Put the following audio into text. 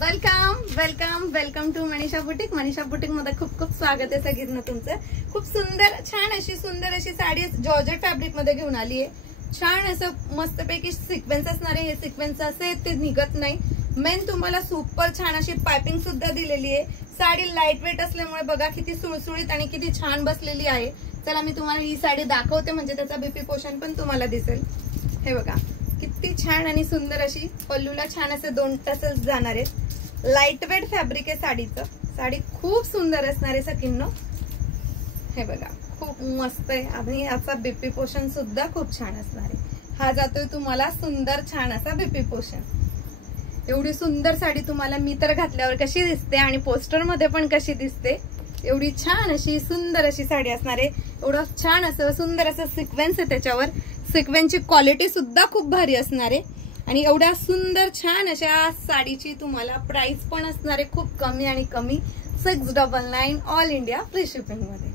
Welcome welcome welcome to Manisha boutique. Manisha boutique मध्ये खूप खूप स्वागत आहे सगळ्यांना तुमचं. खूप सुंदर छान अशी साडी जॉर्जेट फॅब्रिक मध्ये घेऊन आली आहे. छान असं मस्तपैकी सिक्वेन्स असणार आहे. हे सिक्वेन्स असे ते निघत नाही. मेन तुम्हाला सुपर छान अशी पाइपिंग सुद्धा दिलेली आहे. साडी लाईट वेट असल्यामुळे बघा किती सुळसुळीत आणि किती छान बसलेली आहे. चला मी तुम्हाला ही साडी दाखवते म्हणजे त्याचा बीपी पोर्शन पण तुम्हाला दिसेल. हे बघा किती छान आणि सुंदर अशी पल्लूला छान असे 2 टसल्स जाणार आहेत. लाईट वेट फॅब्रिक आहे साडीचं. साडी खूप सुंदर असणार आहे सखींनो. हे बघा खूप मस्त आहे आणि याचा बीपी पोर्शन सुद्धा खूप छान असणार आहे. हा जातोय तुम्हाला सुंदर छान असा बीपी पोर्शन. एवढी सुंदर साडी तुम्हाला मी तर घातल्यावर कशी दिसते आणि पोस्टर मध्ये पण कशी दिसते एवढी छान अशी सुंदर अशी साडी असणार आहे. एवढं छान असं सुंदर असं सिक्वेन्स आहे त्याच्यावर. सिक्वेन्सची क्वालिटी सुद्धा खूप भारी असणार आहे आणि एवढ्या सुंदर छान अशा साडीची तुम्हाला प्राइस पण असणार आहे खूप कमी आणि कमी 699 ऑल इंडिया फ्री शिपिंग मध्ये.